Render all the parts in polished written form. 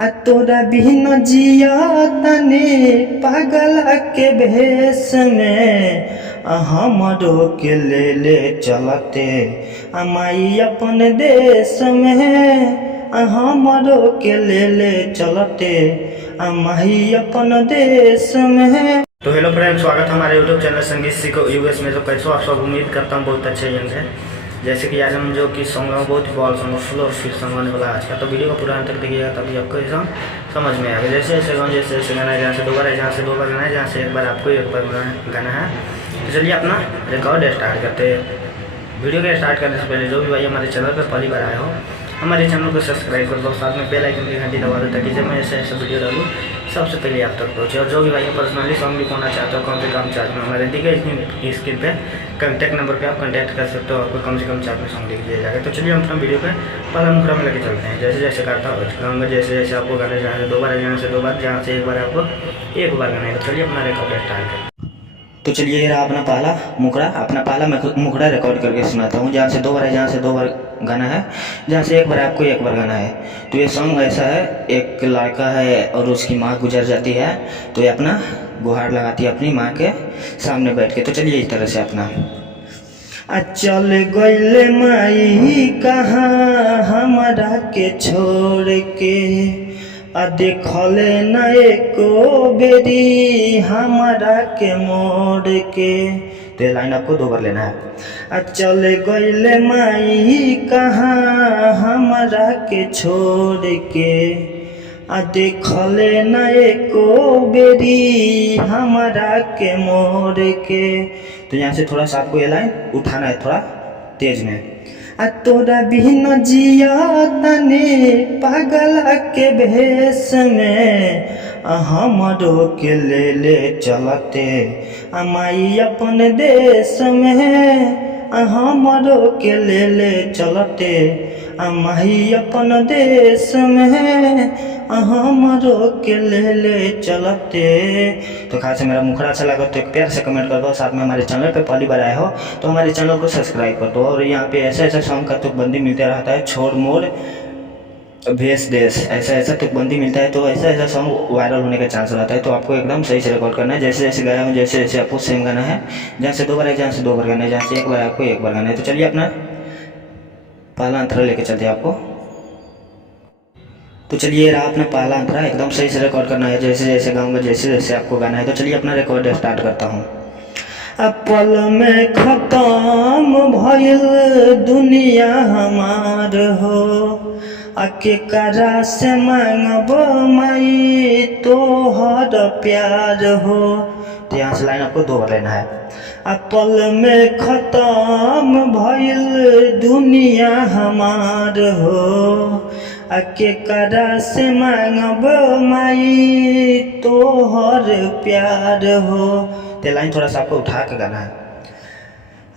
तोरा बिन जिया तने पागल के भेष में हमरो के ले चलते अमाई अपन देश में हमरो के ले चलते अमाई अपन देश में। तो हेलो फ्रेंड्स, स्वागत है हमारे यूट्यूब चैनल संगीत सीखो यूएस में। तो कैसे आप सब, उम्मीद करता हूँ बहुत अच्छे यंग है। जैसे कि आज हम जो कि सॉन्ग है बहुत ही बॉल सॉन्ग फ्लो और फिर सॉन्ग होने वाला आज का। तो वीडियो को पूरा अंत तक देखिएगा तभी आपको ये सॉन्ग समझ में आएगा। जैसे जैसे गाना है, जहाँ से दो बार है, जहाँ से दो बार गाना है, जहाँ से एक बार आपको एक बार गाना है। तो चलिए अपना रिकॉर्ड स्टार्ट करते हैं। वीडियो के स्टार्ट करने से पहले जो भी भाई हमारे चैनल पर पहली बार आए हो, हमारे चैनल को सब्सक्राइब कर दो, साथ में बेल आइकन की घंटी दबा दो ताकि जब मैं ऐसे वीडियो डालूँ सबसे पहले आप तक पहुँचे। और जो भी भाई पर्सनली सॉन्ग लिखवाना चाहते हो, कम से कम चार्ज में हमारे दिखे स्क्रीन पे कॉन्टैक्ट नंबर पे आप कॉन्टैक्ट कर सकते हो, आपको कम से कम चार्ज में सॉन्ग लिख दिया जाएगा। तो चलिए हम अपना वीडियो पे पहला मुखड़ा में लेके चलते हैं। जैसे जैसे गाता गाऊंगा, जैसे जैसे आपको गाने, जहाँ से दो बार है, जहाँ से दो बार, जहाँ से एक बार आपको एक बार गाना है। तो चलिए अपना रिकॉर्ड स्टार्ट करें। तो चलिए ये रहा अपना पहला मुखड़ा। अपना पहला मुखड़ा रिकॉर्ड करके सुनाता हूँ। जहाँ से दो बार है, जहाँ से दो बार गाना है, जहाँ से एक बार आपको एक बार गाना है। तो ये सॉन्ग ऐसा है, एक लड़का है और उसकी माँ गुजर जाती है, तो ये अपना गुहार लगाती है अपनी माँ के सामने बैठ के। तो चलिए इस तरह से अपना चल गइले माई कहाँ हमारा के छोड़ के, देखले न एको बेरी हमारा के मोड़ के। तो ये लाइन आपको दो बार लेना है। चल गइले माई कहाँ हमारा के छोड़ के, देखले न एको बेरी हमारा के मोड़ के। तो यहाँ से थोड़ा सा आपको ये लाइन उठाना है, थोड़ा तेज में। तोरा बिन जिया तने पागल के भेष में हमरो के ले चलते अमाई अपन देश में हमरो के ले चलते अमाई अपन देश में हमरो के ले चलते। तो खास मेरा मुखड़ा अच्छा लगा तो एक प्यार से कमेंट कर दो, साथ में हमारे चैनल पे पहली बार आए हो तो हमारे चैनल को सब्सक्राइब कर दो। और यहाँ पे ऐसा ऐसा सॉन्ग का तुकबंदी मिलता रहता है, छोड़ मोड़ भेष देश, ऐसा ऐसा तुकबंदी मिलता है। तो ऐसा ऐसा सॉन्ग वायरल होने का चांस रहता है। तो आपको एकदम सही से रिकॉर्ड करना है। जैसे जैसे गाया हूँ, जैसे जैसे आपको सेम गाना है, जहाँ से दो बार है, जहाँ से दो बार गाना है, जहाँ से एक बार आपको एक बार गाना है। तो चलिए अपना पहला अंतरा लेके चलते हैं आपको। तो चलिए रहा अपना पहला अंतरा, एकदम सही से रिकॉर्ड करना है। जैसे जैसे गाऊंगा, जैसे जैसे आपको गाना है। तो चलिए अपना रिकॉर्ड स्टार्ट करता हूँ। पल में खत्म भइल दुनिया हमार हो, के करा से मांगब माई तोहर प्यार हो। तो यहाँ से लाइन आपको दो बार लेना है। पल में खत्म भइल दुनिया हमार हो, के करा से मांगब माई तोहर प्यार हो। ते लाइन थोड़ा सा आपको उठा के गाना है।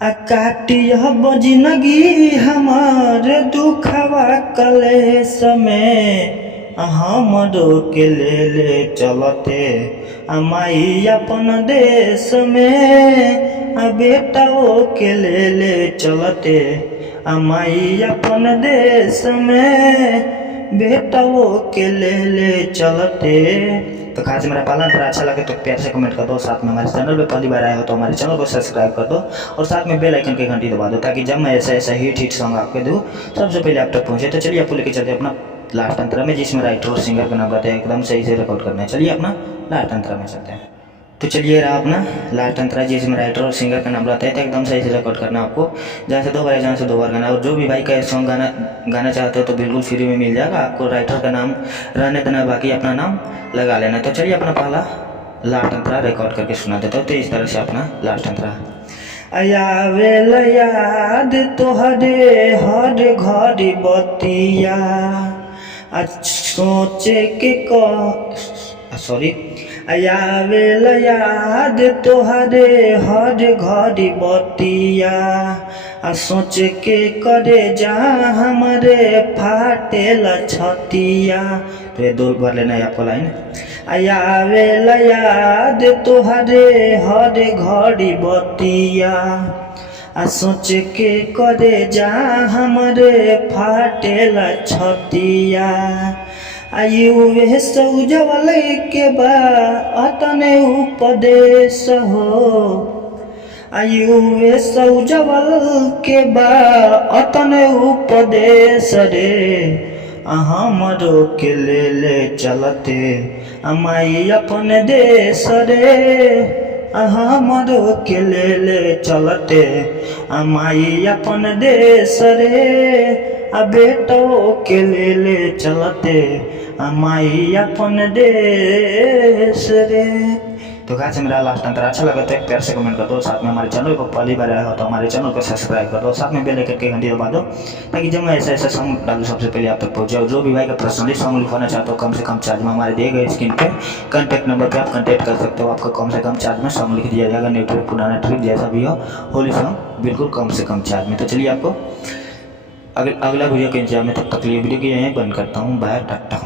काटिया बजिनगी हमार दुखवा कलेश में हमरो के ले चलते अमाई अपन देश में बेटाओ के ले चलते अमाई अपन देश में बेटाओ के ले चलते। तो खास मेरा पालन पर अच्छा लगे तो प्यार से कमेंट कर दो, साथ में हमारे चैनल पे पहली बार आए हो तो हमारे चैनल को सब्सक्राइब कर दो और साथ में बेल आइकन की घंटी दबा दो ताकि जब मैं ऐसा ऐसा हिट सॉन्ग आपको दूँ सबसे पहले आप तक पहुँचे। तो चलिए आपको लेके चलते अपना लास्ट अंतरा में, जिसमें राइटर और सिंगर का नाम रहता है, एकदम सही से रिकॉर्ड करना है। चलिए अपना लास्ट अंतरा में चलते हैं। तो चलिए रहा अपना लास्ट अंतरा, जिसमें राइटर और सिंगर का नाम रहता है, तो एकदम सही से रिकॉर्ड करना आपको। जहाँ से दो बार है, जहाँ से दो बार गाना। और जो भी भाई का सॉन्ग गाना चाहते हो तो बिल्कुल फ्री में मिल जाएगा आपको। राइटर का नाम रहने देना, बाकी अपना नाम लगा लेना। तो चलिए अपना पहला लास्ट अंतरा रिकॉर्ड करके सुना देता हूँ। तो इस तरह से अपना लास्ट अंतरा। आवेल याद तोहरे हर घड़ी बतिया, सोचे के आवेल याद तोहरे हर घड़ी बतिया, सोच के करे जा हमारे फाटेल छतिया। तो ये दो बार लेना है आपको लाइन। आवेल याद तोहरे हर घड़ी बतिया, सोच के करे जा हमारे फाटेल छतिया। आयुवे सौजवल के बा अतने उपदेश हो, आयुवे सौजवल के बा अतने उपदेश रे, हमरो के ले चलते अमाई अपन देश रे, हमरो के ले चलते अमाई अपन देश रे, बेटो के ले चलते अमाई अपन देश रे। तो गाइस मेरा लास्ट अंतर अच्छा लगा तो एक प्यार से कमेंट कर दो, साथ में हमारे चैनल को पहली बार आया हो तो हमारे चैनल को सब्सक्राइब कर दो, साथ में बेल आइकन के घंटी दबा दो ताकि जब मैं ऐसा सॉन्ग डालूं सबसे पहले आप तक पहुंच जाए। जो भी भाई का पर्सनली सॉन्ग लिखवाना चाहते हो कम से कम चार्ज में हमारे दिए गए स्क्रीन पे कॉन्टैक्ट नंबर पे आप कॉन्टैक्ट कर सकते हो, आपको कम से कम चार्ज में सॉन्ग लिख दिया जाएगा। नेटवर्क पुराना ट्रिक जैसा भी हो, होली सॉन्ग बिल्कुल कम से कम चार्ज में। तो चलिए आपको अगला वीडियो के इंतजार में, तब तक लिए वीडियो की यहीं बंद करता हूँ। बाय टाटा।